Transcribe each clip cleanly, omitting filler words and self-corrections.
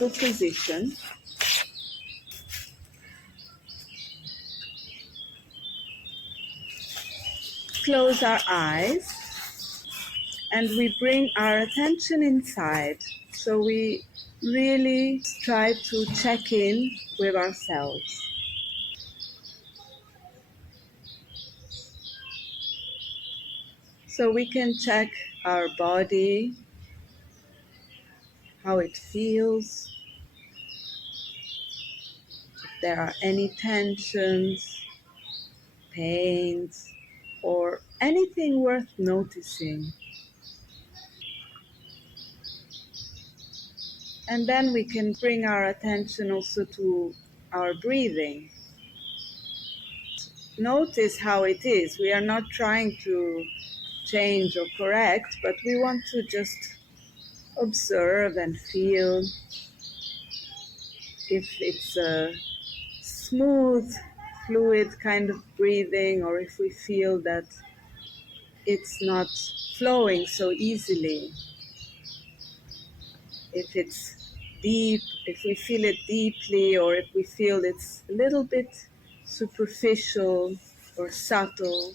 comfortable position. Close our eyes and we bring our attention inside. So we really try to check in with ourselves. So we can check our body, how it feels, if there are any tensions, pains, or anything worth noticing. And then we can bring our attention also to our breathing. Notice how it is. We are not trying to change or correct, but we want to just observe and feel if it's a smooth, fluid kind of breathing, or if we feel that it's not flowing so easily. If it's deep, if we feel it deeply, or if we feel it's a little bit superficial or subtle.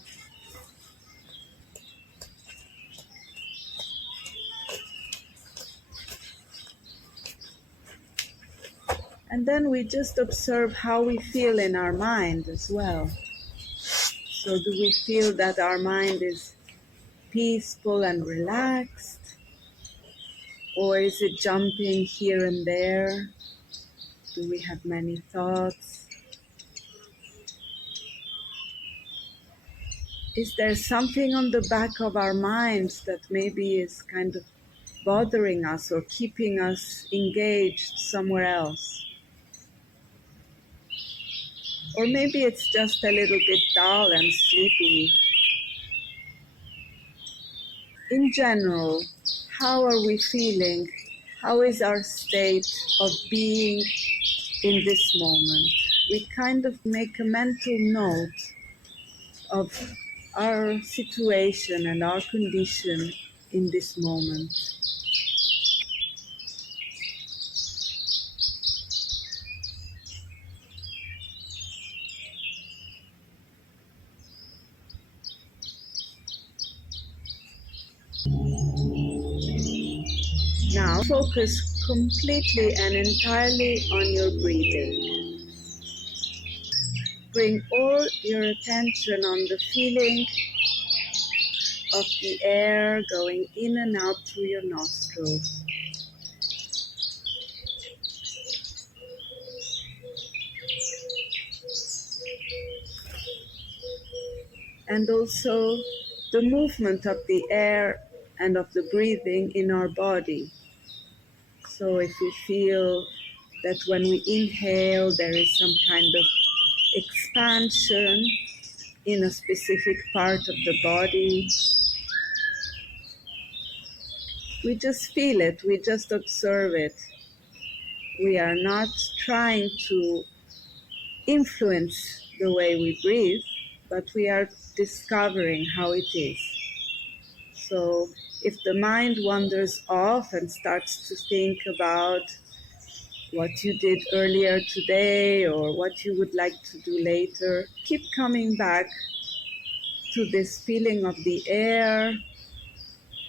And then we just observe how we feel in our mind as well. So do we feel that our mind is peaceful and relaxed? Or is it jumping here and there? Do we have many thoughts? Is there something on the back of our minds that maybe is kind of bothering us or keeping us engaged somewhere else? Or maybe it's just a little bit dull and sleepy. In general, how are we feeling? How is our state of being in this moment? We kind of make a mental note of our situation and our condition in this moment. Now focus completely and entirely on your breathing. Bring all your attention on the feeling of the air going in and out through your nostrils. And also the movement of the air and of the breathing in our body. So if we feel that when we inhale there is some kind of expansion in a specific part of the body, we just feel it, we just observe it. We are not trying to influence the way we breathe, but we are discovering how it is. So if the mind wanders off and starts to think about what you did earlier today or what you would like to do later, keep coming back to this feeling of the air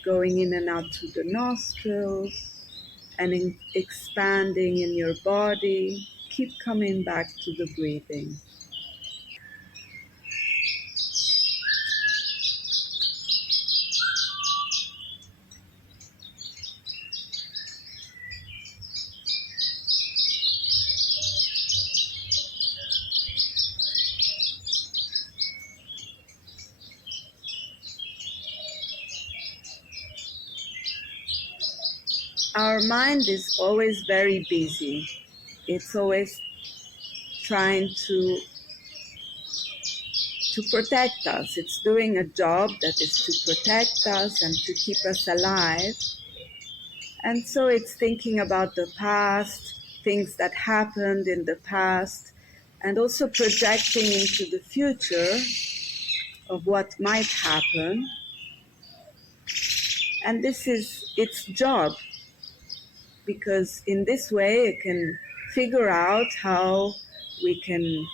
going in and out through the nostrils and expanding in your body. Keep coming back to the breathing. Our mind is always very busy. It's always trying to protect us. It's doing a job that is to protect us and to keep us alive. And so it's thinking about the past, things that happened in the past, and also projecting into the future of what might happen. And this is its job. because in this way it can figure out how we can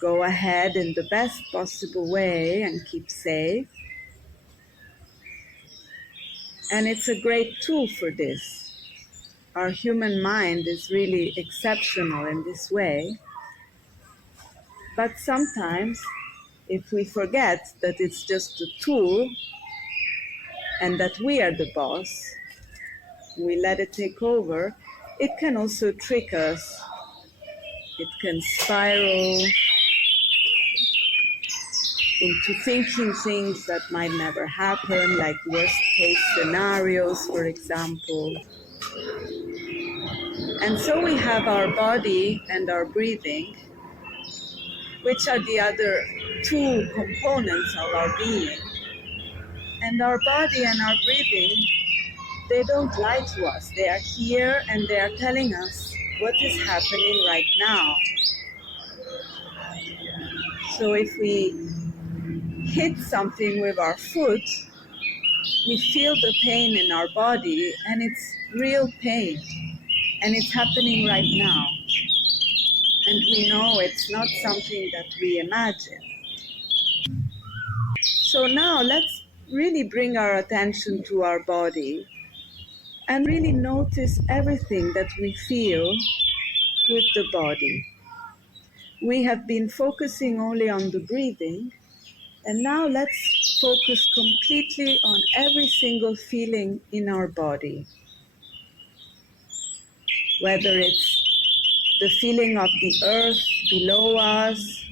go ahead in the best possible way and keep safe. And it's a great tool for this. Our human mind is really exceptional in this way. But sometimes, if we forget that it's just a tool and that we are the boss, we let it take over, it can also trick us. It can spiral into thinking things that might never happen, like worst case scenarios, for example. And so we have our body and our breathing, which are the other two components of our being. And our body and our breathing, they don't lie to us. They are here and they are telling us what is happening right now. So if we hit something with our foot, we feel the pain in our body, and it's real pain, and it's happening right now. And we know it's not something that we imagine. So now let's really bring our attention to our body and really notice everything that we feel with the body. We have been focusing only on the breathing, and now let's focus completely on every single feeling in our body. Whether it's the feeling of the earth below us,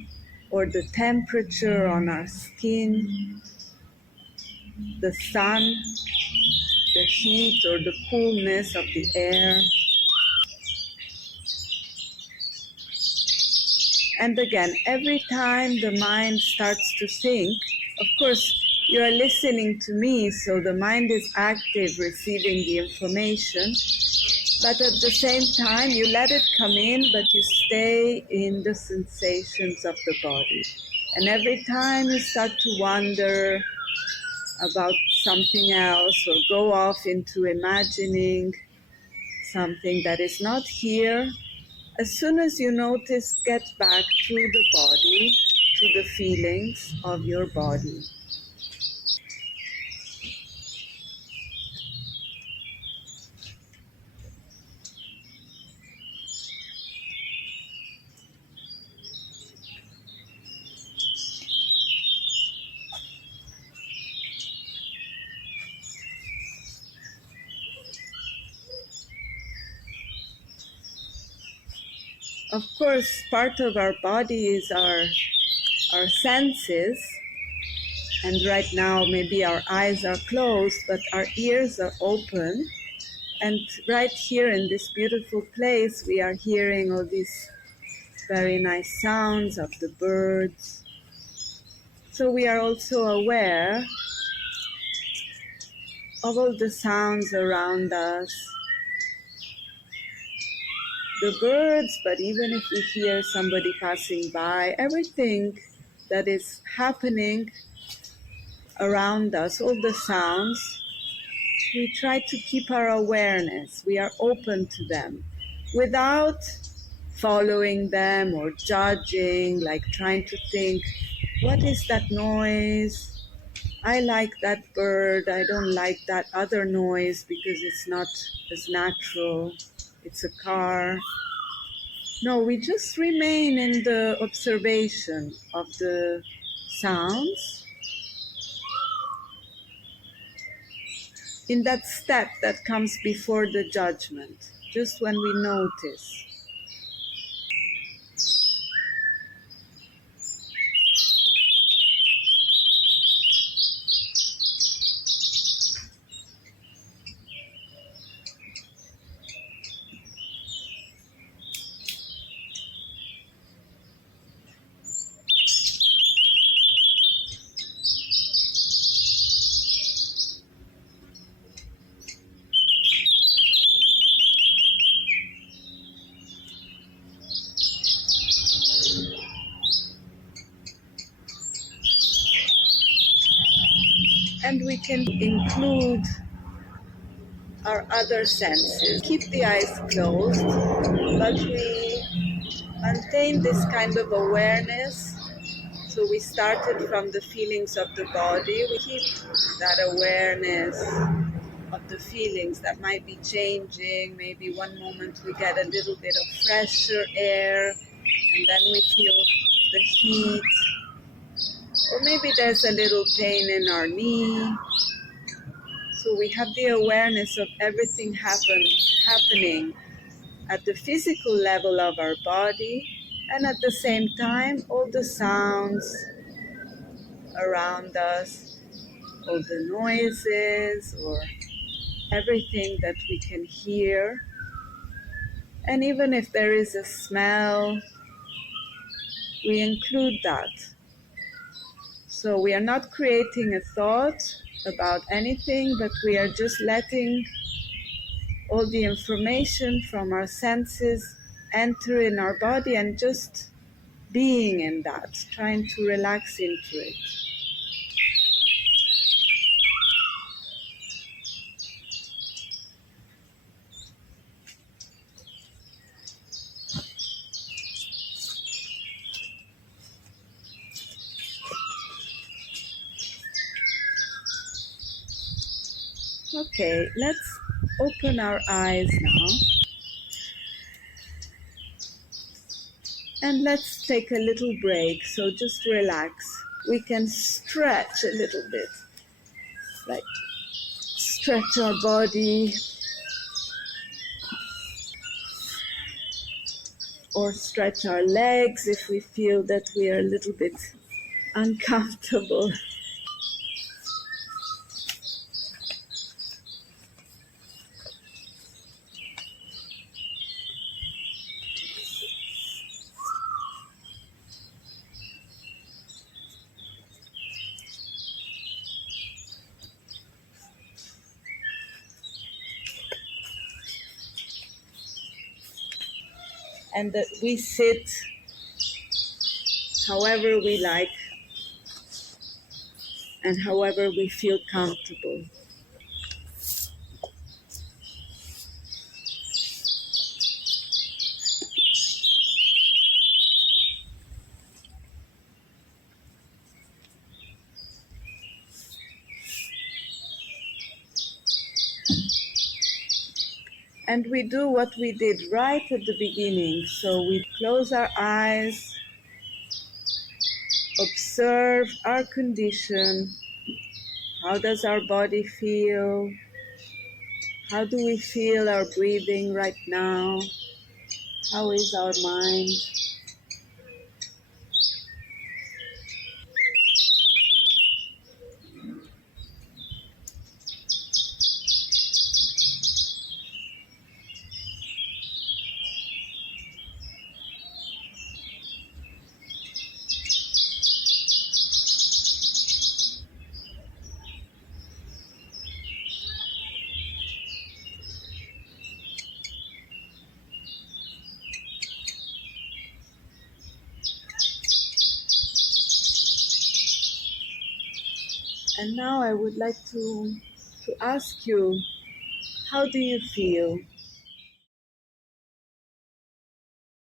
or the temperature on our skin, the sun, the heat or the coolness of the air. And again, every time the mind starts to think, of course, you are listening to me, so the mind is active, receiving the information. But at the same time, you let it come in, but you stay in the sensations of the body. And every time you start to wonder about something else or go off into imagining something that is not here, as soon as you notice, get back to the body, to the feelings of your body. Of course, part of our body is our senses, and right now maybe our eyes are closed, but our ears are open. And right here in this beautiful place, we are hearing all these very nice sounds of the birds. So we are also aware of all the sounds around us, the birds, but even if we hear somebody passing by, everything that is happening around us, all the sounds, we try to keep our awareness. We are open to them without following them or judging, like trying to think, what is that noise? I like that bird. I don't like that other noise because it's not as natural. It's a car. No, we just remain in the observation of the sounds, in that step that comes before the judgment, just when we notice. And we can include our other senses. Keep the eyes closed, but we maintain this kind of awareness. So we started from the feelings of the body. We keep that awareness of the feelings that might be changing. Maybe one moment we get a little bit of fresher air, and then we feel the heat. Or maybe there's a little pain in our knee. So we have the awareness of everything happening at the physical level of our body, and at the same time all the sounds around us, all the noises or everything that we can hear. And even if there is a smell, we include that. So we are not creating a thought about anything, but we are just letting all the information from our senses enter in our body and just being in that, trying to relax into it. Okay, let's open our eyes now. And let's take a little break, so just relax. We can stretch a little bit, like stretch our body or stretch our legs if we feel that we are a little bit uncomfortable. And that we sit however we like and however we feel comfortable. And we do what we did right at the beginning. So we close our eyes, observe our condition. How does our body feel? How do we feel our breathing right now? How is our mind? And now I would like to ask you, how do you feel?